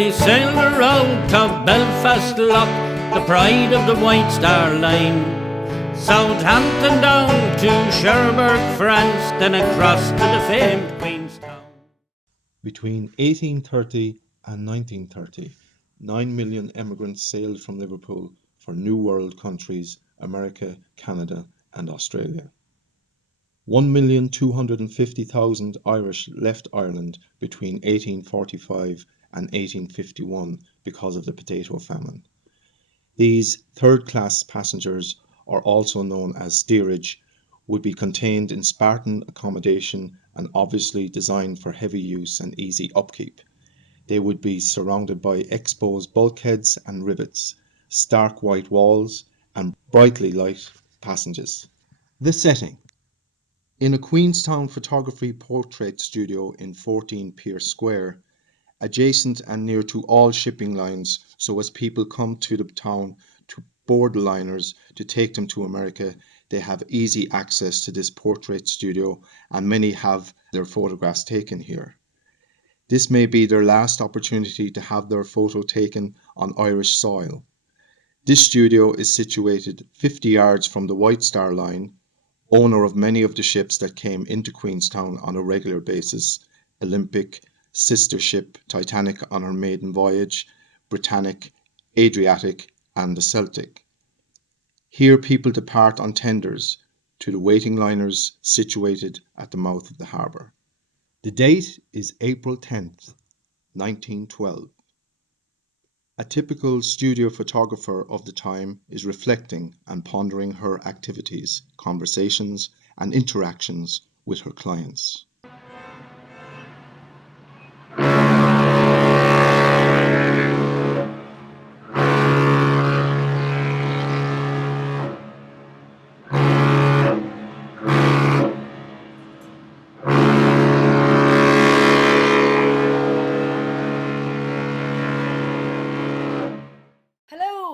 They sailed around to Belfast Lough, the pride of the White Star Line. Southampton down to Cherbourg, France, then across to the famed Queenstown. Between 1830 and 1930, 9 million emigrants sailed from Liverpool for New World countries, America, Canada and Australia. 1,250,000 Irish left Ireland between 1845 and 1851 because of the potato famine. These third-class passengers, or also known as steerage, would be contained in Spartan accommodation and obviously designed for heavy use and easy upkeep. They would be surrounded by exposed bulkheads and rivets, stark white walls and brightly lit passages. The setting. In a Queenstown photography portrait studio in 14 Pierce Square, adjacent and near to all shipping lines, so as people come to the town to board liners to take them to America, they have easy access to this portrait studio and many have their photographs taken here. This may be their last opportunity to have their photo taken on Irish soil. This studio is situated 50 yards from the White Star Line, owner of many of the ships that came into Queenstown on a regular basis: Olympic, sister ship Titanic on her maiden voyage, Britannic, Adriatic and the Celtic. Here people depart on tenders to the waiting liners situated at the mouth of the harbour. The date is April 10th, 1912. A typical studio photographer of the time is reflecting and pondering her activities, conversations, and interactions with her clients.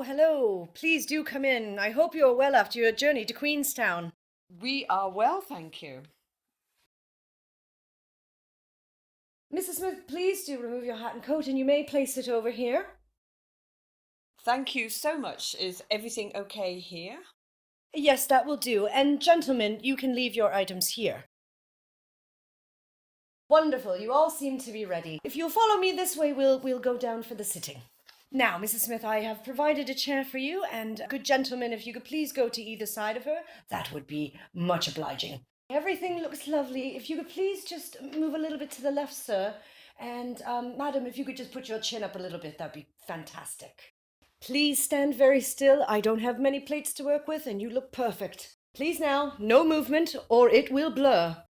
Hello, please do come in. I hope you are well after your journey to Queenstown. We are well, thank you. Mrs. Smith, please do remove your hat and coat and you may place it over here. Thank you so much. Is everything okay here? Yes, that will do. And gentlemen, you can leave your items here. Wonderful, you all seem to be ready. If you'll follow me this way, we'll go down for the sitting. Now, Mrs. Smith, I have provided a chair for you, and good gentlemen, if you could please go to either side of her, that would be much obliging. Everything looks lovely. If you could please just move a little bit to the left, sir, and madam, if you could just put your chin up a little bit, that'd be fantastic. Please stand very still. I don't have many plates to work with, and you look perfect. Please now, no movement, or it will blur.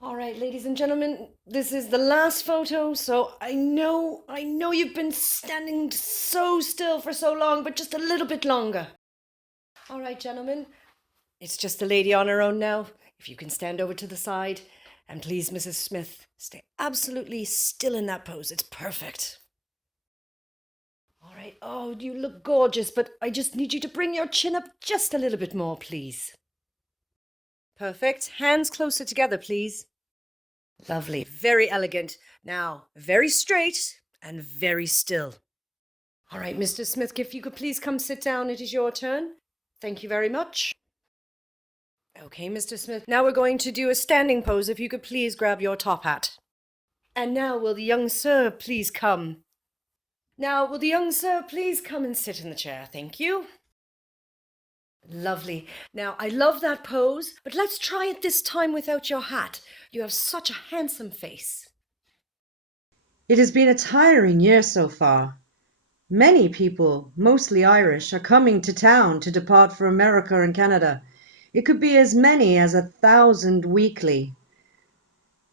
All right, ladies and gentlemen, this is the last photo, so I know you've been standing so still for so long, but just a little bit longer. All right, gentlemen, it's just the lady on her own now. If you can stand over to the side, and please, Mrs. Smith, stay absolutely still in that pose. It's perfect. All right, oh, you look gorgeous, but I just need you to bring your chin up just a little bit more, please. Perfect. Hands closer together, please. Lovely. Very elegant. Now, very straight and very still. All right, Mr. Smith, if you could please come sit down. It is your turn. Thank you very much. Okay, Mr. Smith. Now we're going to do a standing pose. If you could please grab your top hat. And now will the young sir please come? Now, will the young sir please come and sit in the chair? Thank you. Lovely. Now, I love that pose, but let's try it this time without your hat. You have such a handsome face. It has been a tiring year so far. Many people, mostly Irish, are coming to town to depart for America and Canada. It could be as many as 1,000 weekly.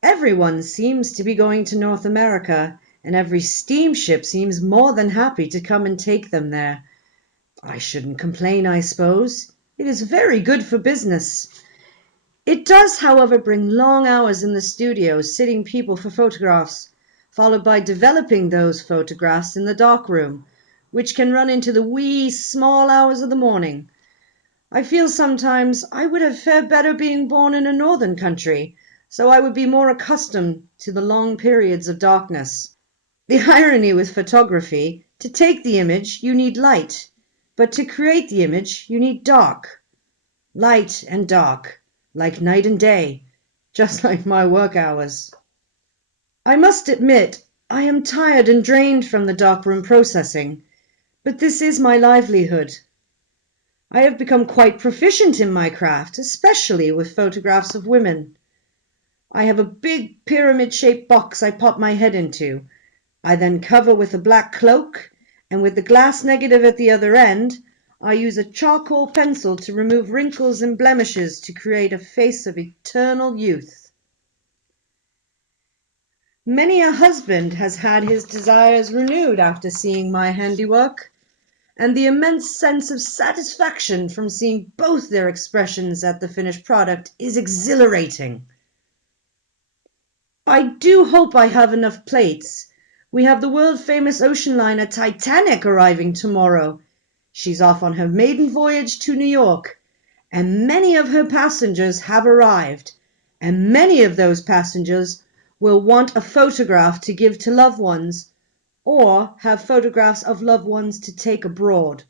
Everyone seems to be going to North America, and every steamship seems more than happy to come and take them there. I shouldn't complain, I suppose. It is very good for business. It does, however, bring long hours in the studio sitting people for photographs, followed by developing those photographs in the darkroom, which can run into the wee small hours of the morning. I feel sometimes I would have fared better being born in a northern country, so I would be more accustomed to the long periods of darkness. The irony with photography, to take the image you need light, but to create the image you need dark. Light and dark, like night and day, just like my work hours. I must admit, I am tired and drained from the darkroom processing, but this is my livelihood. I have become quite proficient in my craft, especially with photographs of women. I have a big pyramid-shaped box I pop my head into. I then cover with a black cloak, and with the glass negative at the other end, I use a charcoal pencil to remove wrinkles and blemishes to create a face of eternal youth. Many a husband has had his desires renewed after seeing my handiwork, and the immense sense of satisfaction from seeing both their expressions at the finished product is exhilarating. I do hope I have enough plates. We have the world-famous ocean liner Titanic arriving tomorrow. She's off on her maiden voyage to New York, and many of her passengers have arrived, and many of those passengers will want a photograph to give to loved ones, or have photographs of loved ones to take abroad.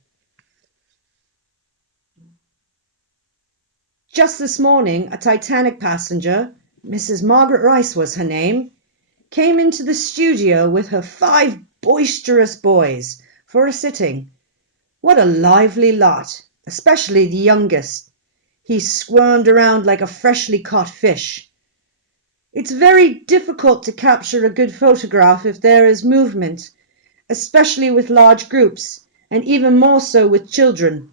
Just this morning, a Titanic passenger, Mrs. Margaret Rice was her name, came into the studio with her 5 boisterous boys for a sitting. What a lively lot, especially the youngest. He squirmed around like a freshly caught fish. It's very difficult to capture a good photograph if there is movement, especially with large groups, and even more so with children.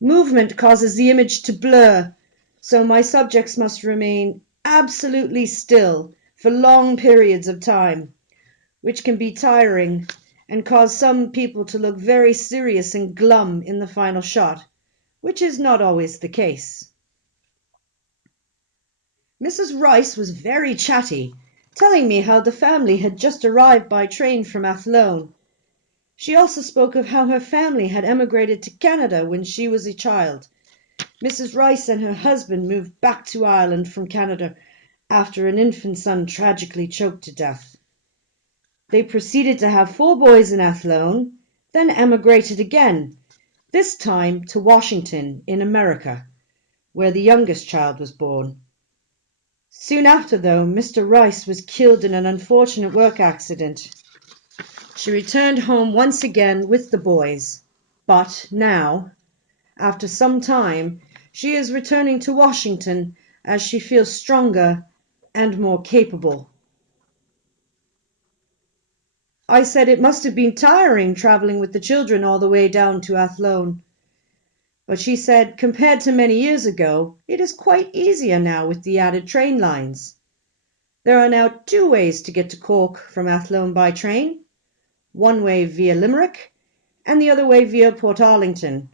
Movement causes the image to blur, so my subjects must remain absolutely still for long periods of time, which can be tiring and cause some people to look very serious and glum in the final shot, which is not always the case. Mrs. Rice was very chatty, telling me how the family had just arrived by train from Athlone. She also spoke of how her family had emigrated to Canada when she was a child. Mrs. Rice and her husband moved back to Ireland from Canada after an infant son tragically choked to death. They proceeded to have 4 boys in Athlone, then emigrated again, this time to Washington in America, where the youngest child was born. Soon after, though, Mr. Rice was killed in an unfortunate work accident. She returned home once again with the boys, but now, after some time, she is returning to Washington as she feels stronger and more capable. I said it must have been tiring traveling with the children all the way down to Athlone. But she said, compared to many years ago, it is quite easier now with the added train lines. There are now 2 ways to get to Cork from Athlone by train, one way via Limerick and the other way via Portarlington.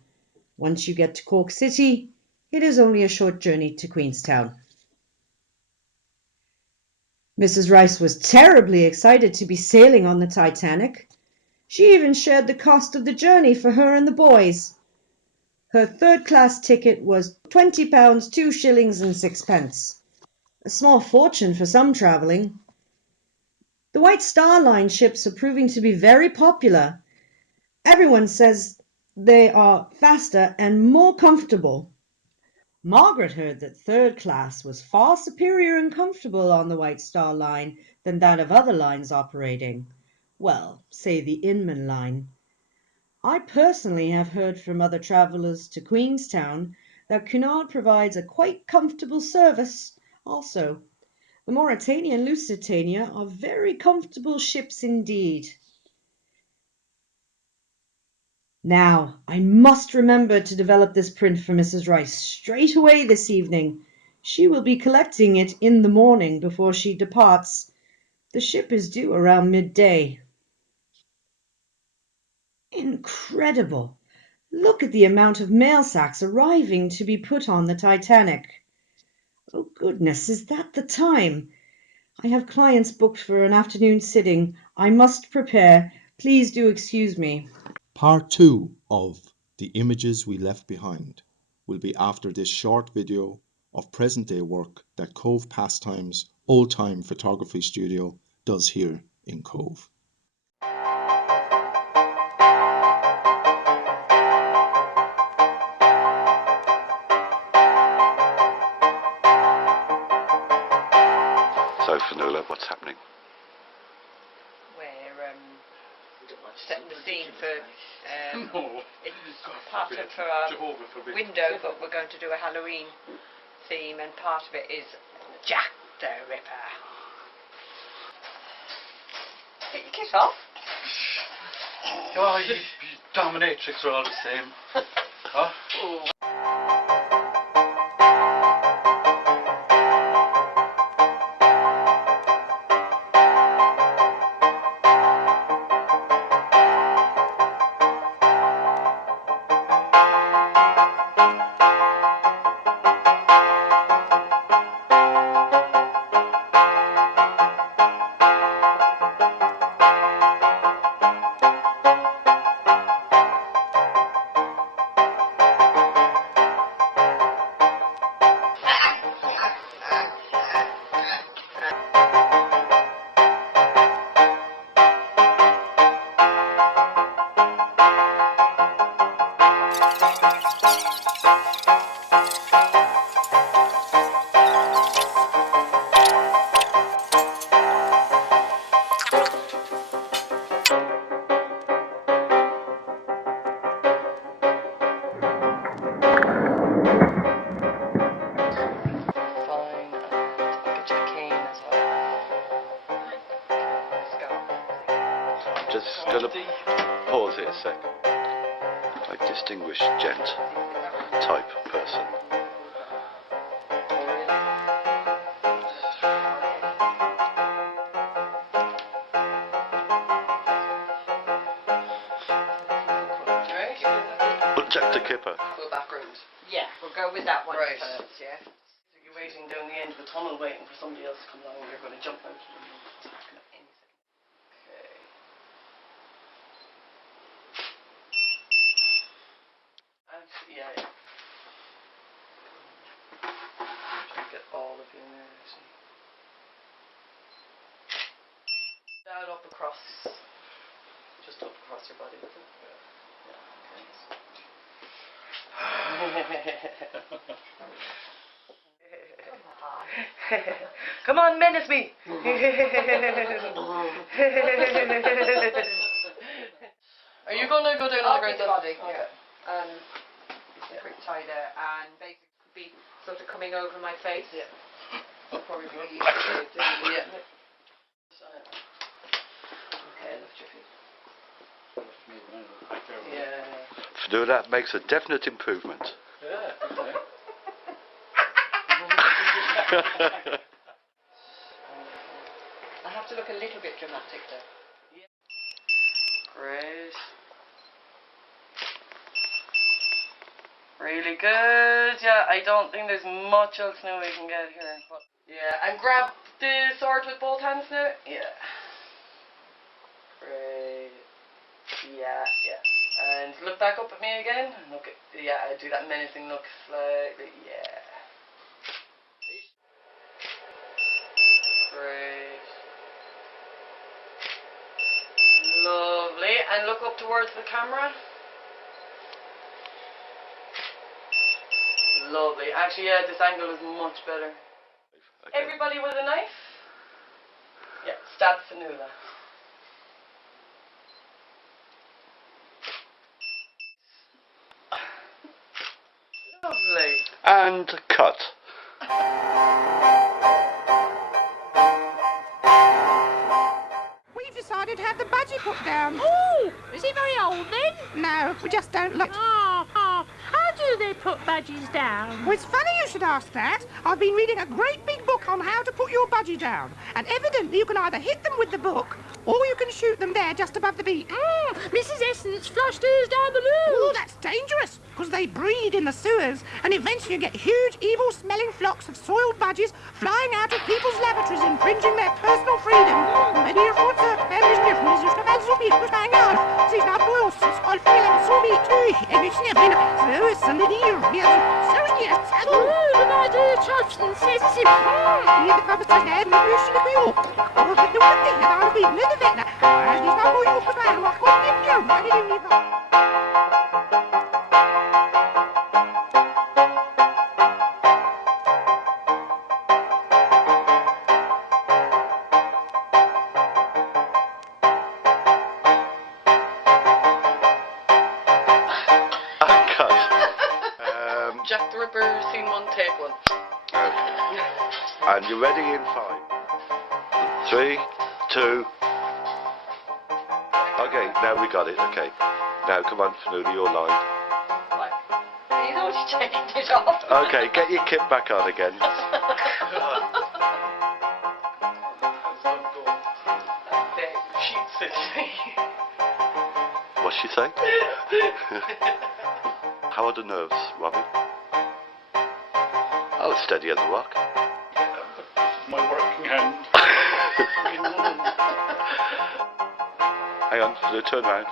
Once you get to Cork City, it is only a short journey to Queenstown. Mrs. Rice was terribly excited to be sailing on the Titanic. She even shared the cost of the journey for her and the boys. Her 3rd-class ticket was £20, 2 shillings and 6 pence. A small fortune for some travelling. The White Star Line ships are proving to be very popular. Everyone says they are faster and more comfortable. Margaret heard that 3rd class was far superior and comfortable on the White Star Line than that of other lines operating. Well, say the Inman line. I personally have heard from other travellers to Queenstown that Cunard provides a quite comfortable service also. The Mauretania and Lusitania are very comfortable ships indeed. Now, I must remember to develop this print for Mrs. Rice straight away this evening. She will be collecting it in the morning before she departs. The ship is due around midday. Incredible! Look at the amount of mail sacks arriving to be put on the Titanic. Oh goodness, is that the time? I have clients booked for an afternoon sitting. I must prepare. Please do excuse me. Part 2 of The Images We Left Behind will be after this short video of present day work that Cobh Pastimes Old Time Photography Studio does here in Cobh. So, Fionnuala, what's happening? We're setting the scene for it's part of for our window, but we're going to do a Halloween theme, and part of it is Jack the Ripper. Get your kit off. Oh, you dominatrix are all the same. Huh? Just going to pause it a sec. Like distinguished gent type person. Jack the Kipper. Go back round. Yeah, we'll go with that one Right. first, yeah. So you're waiting down the end of the tunnel, waiting for somebody else to come along, and you're going to jump out of the room. Okay. Yeah. Try to get all of you in there, see. Down up across. Just up across your body, is it? Yeah. Come on, menace me. Are you going to go down on the ground? Body, yeah. Pretty tight there, and basically be sort of coming over my face. Yeah. Probably be easier to do. Yeah. Okay, lift your feet. Yeah. Fionnuala, that makes a definite improvement. I have to look a little bit dramatic though. Yeah. Great. Really good. Yeah, I don't think there's much else now we can get here. But yeah, and grab the sword with both hands now. Yeah. Great. Yeah. And look back up at me again. Look at, yeah, do that menacing look slightly. Yeah. Great. Lovely. And look up towards the camera. Lovely. Actually, yeah, this angle is much better. Okay. Everybody with a knife? Yeah, stab Fionnuala. Lovely. And cut. We've decided to have the budgie put down. Oh, is he very old then? No, we just don't look. How do they put budgies down? Well, it's funny you should ask that. I've been reading a great big book on how to put your budgie down. And evidently you can either hit them with the book, or you can shoot them there just above the beak. Mrs. Essence flushed hers down the Oh, loo. that's dangerous, because they breed in the sewers, and eventually you get huge, evil-smelling flocks of soiled budgies flying out of people's lavatories, infringing their personal freedom. Maybe you're for families different, just a man's opinion, hang on. See, now, I feel I'm so me too. And it's never so somebody real. So yes. Oh, my dear Chudson says You the conversation and you should be all. Oh, but no one thing that I'll be living in. And he's not going to open my lock on the new. I didn't even. And cut. Jack the Ripper, scene 1, take 1. Okay. And you're ready in 5. 3, 2. Okay, now we got it. Okay. Now come on, Fanula, your line. You know you changed it off. Okay, get your kit back on again. Sheet 50. What's she say? How are the nerves, Robbie? Oh, it's steady as a rock. My working hand. Hang on, turn round.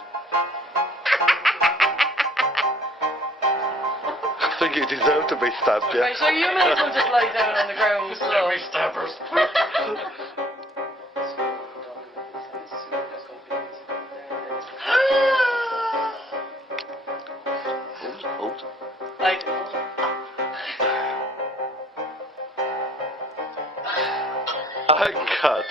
I think you deserve to be stabbed, yeah? Right, so you may as well just lie down on the ground slow. Every stabbers. Hold. Like, And cut.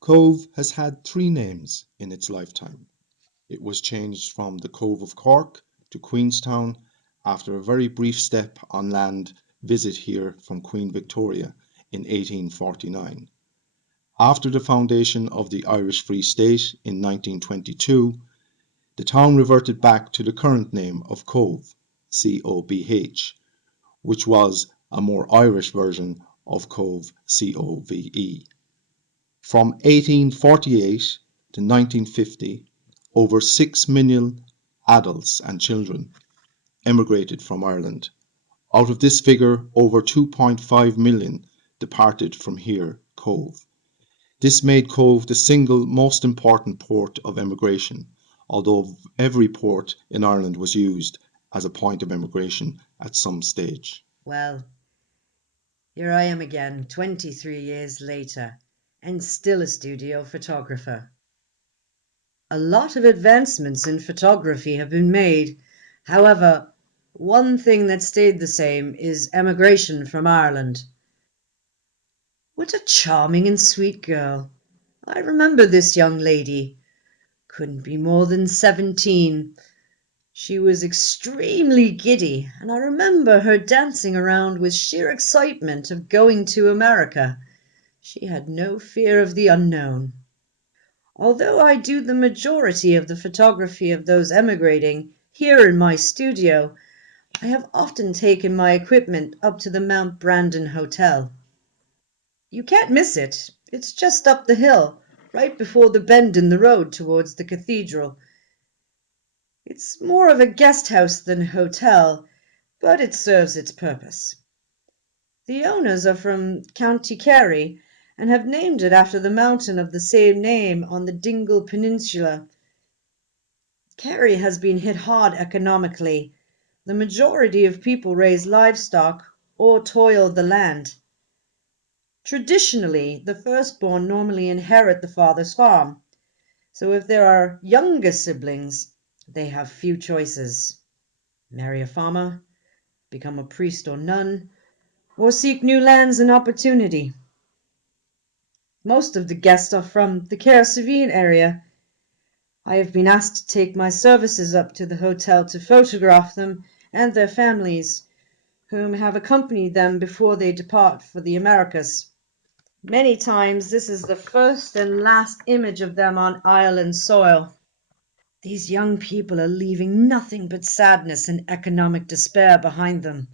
Cobh has had 3 names in its lifetime. It was changed from the Cove of Cork to Queenstown after a very brief step on land visit here from Queen Victoria in 1849. After the foundation of the Irish Free State in 1922, the town reverted back to the current name of Cobh, C-O-B-H, which was a more Irish version of Cobh, C-O-V-E. From 1848 to 1950, over 6 million adults and children emigrated from Ireland. Out of this figure, over 2.5 million departed from here, Cobh. This made Cobh the single most important port of emigration, although every port in Ireland was used as a point of emigration at some stage. Well, here I am again, 23 years later, and still a studio photographer. A lot of advancements in photography have been made. However, one thing that stayed the same is emigration from Ireland. What a charming and sweet girl. I remember this young lady. Couldn't be more than 17. She was extremely giddy, and I remember her dancing around with sheer excitement of going to America. She had no fear of the unknown. Although I do the majority of the photography of those emigrating here in my studio, I have often taken my equipment up to the Mount Brandon Hotel. You can't miss it. It's just up the hill, right before the bend in the road towards the cathedral. It's more of a guest house than hotel, but it serves its purpose. The owners are from County Kerry and have named it after the mountain of the same name on the Dingle Peninsula. Kerry has been hit hard economically. The majority of people raise livestock or toil the land. Traditionally, the firstborn normally inherit the father's farm, so if there are younger siblings, they have few choices. Marry a farmer, become a priest or nun, or seek new lands and opportunity. Most of the guests are from the Caersiveen area. I have been asked to take my services up to the hotel to photograph them and their families, whom have accompanied them before they depart for the Americas. Many times this is the first and last image of them on Ireland soil. These young people are leaving nothing but sadness and economic despair behind them.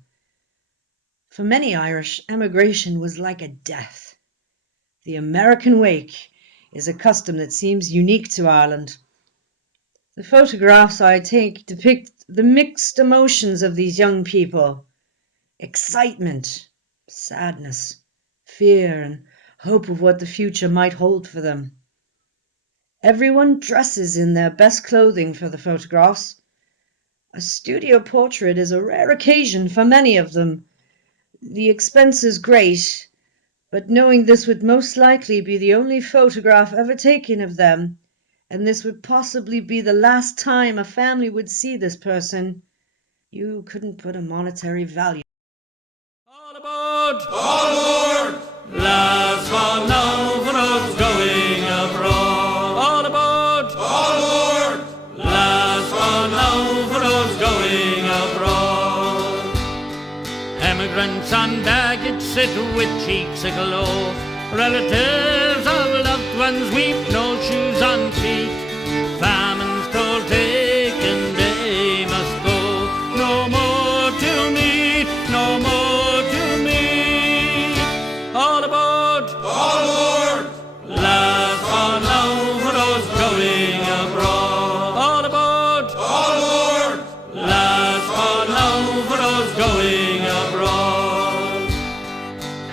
For many Irish, emigration was like a death. The American wake is a custom that seems unique to Ireland. The photographs I take depict the mixed emotions of these young people: excitement, sadness, fear, and hope of what the future might hold for them. Everyone dresses in their best clothing for the photographs. A studio portrait is a rare occasion for many of them. The expense is great, but knowing this would most likely be the only photograph ever taken of them, and this would possibly be the last time a family would see this person, you couldn't put a monetary value. All aboard! All aboard! Last fall now for us going abroad. All aboard! All aboard! Last fall now for us going abroad. Emigrants on baggage sit with cheeks aglow. Relatives of loved ones weep, no shoes on feet. Famine's toll taken, they must go. No more to meet, no more to meet. All aboard! All aboard! Last fall now for those going abroad. All aboard! All aboard! Last fall now for those going abroad.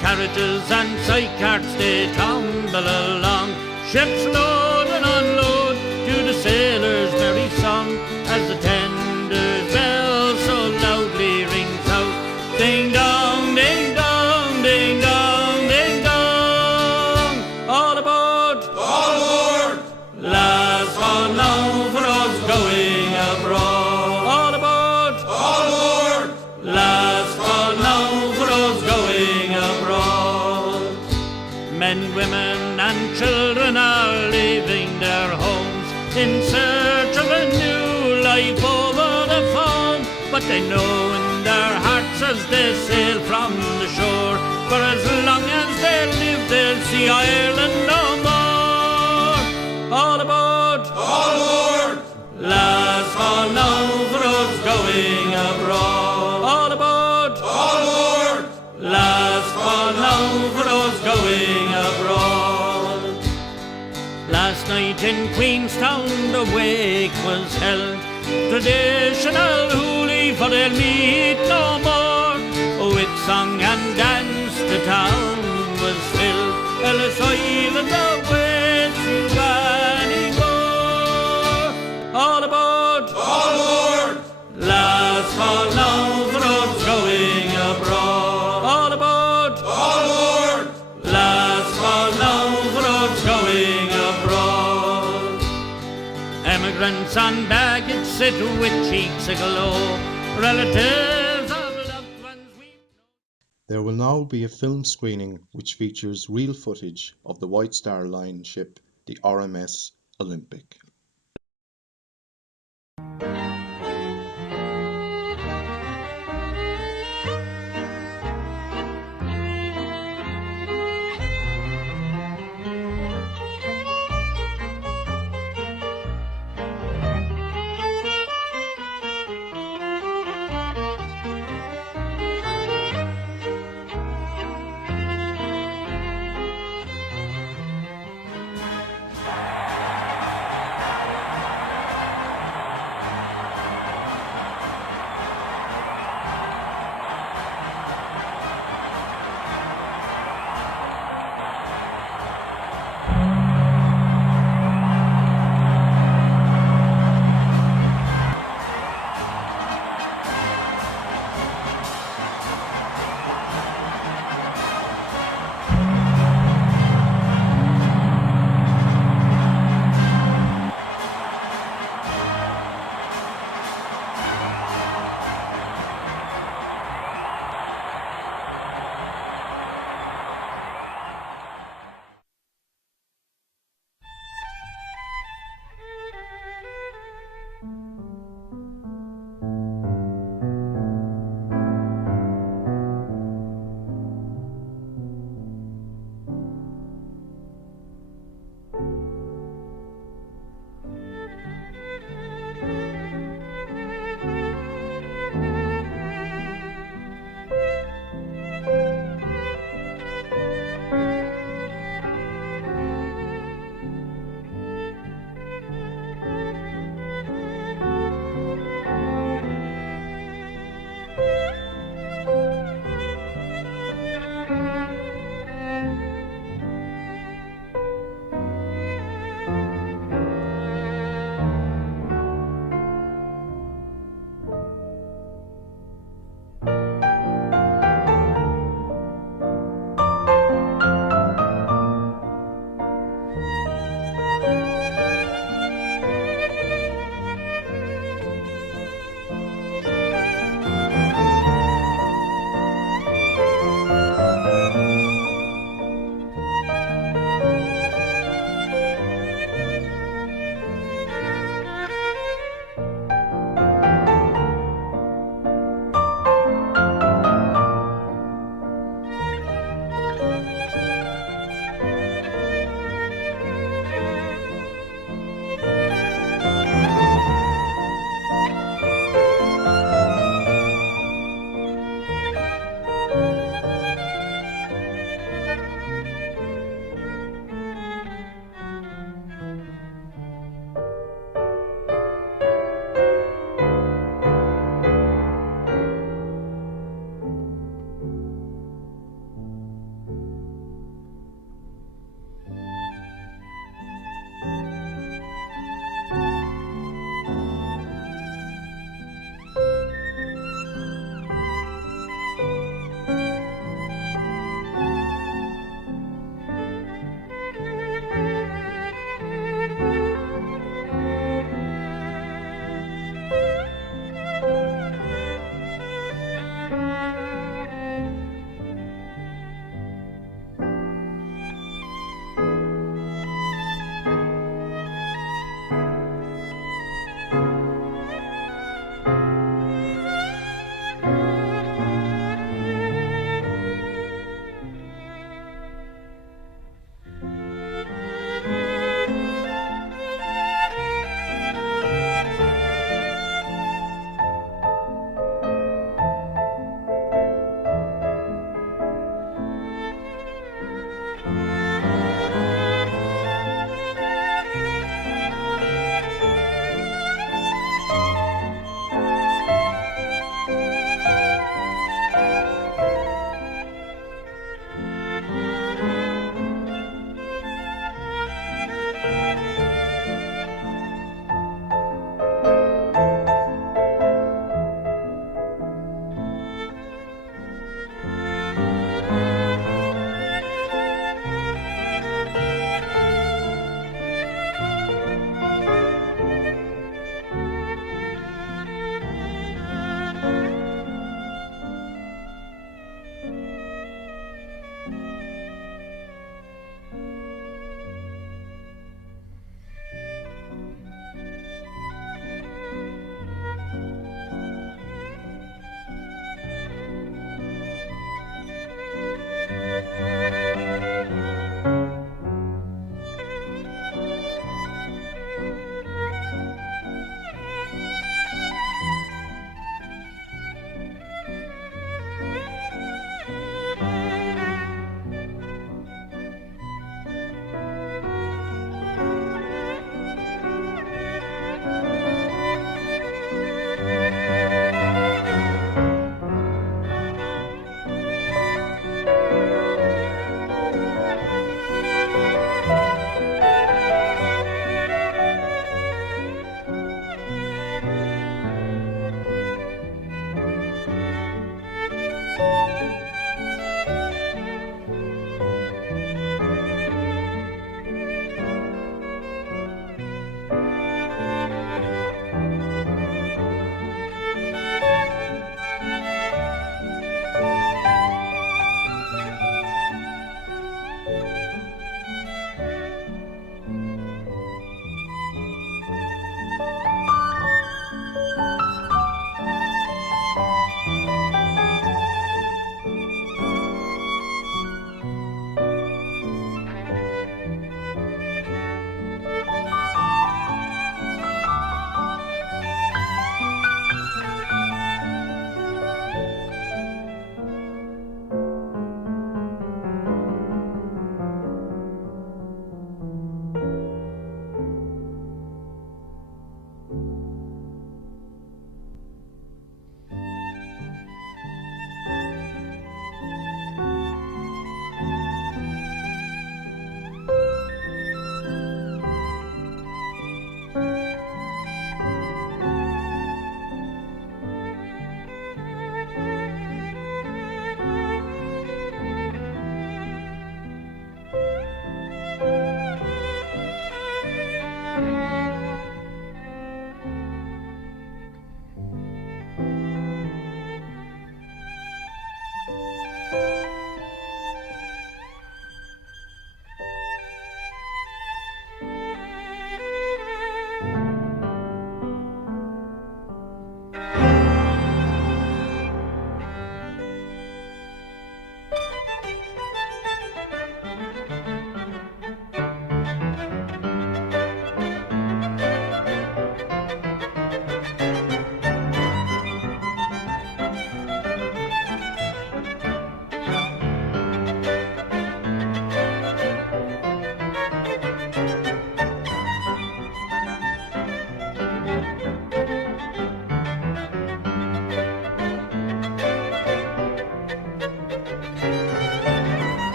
Carriages and side carts they tumble along. Ships load and unload to the sailors' merry song as the tender's bell so loudly rings out. Ding dong, ding dong, ding dong, ding dong. All aboard! All aboard! Last fall now for us going abroad. All aboard! All aboard! Last fall now for us going abroad. Men, women and children are leaving their homes in search of a new life over the foam. But they know in their hearts as they sail from the shore, for as long as they live they'll see Ireland no more. All aboard! All aboard! Last fall now for us going abroad. All aboard! All aboard! Last fall now for us going abroad. Last night in Queenstown the wake was held, traditional hoolie, for they'll meet no more. With song and dance the town was filled, Ellis Island away to Ballymore. All aboard! All aboard! Last fall now for us going abroad. All aboard! All aboard! Last fall now for us going abroad. Emigrants on baggage sit with cheeks aglow. Relatives of loved ones weep. There will now be a film screening which features real footage of the White Star Line ship, the RMS Olympic.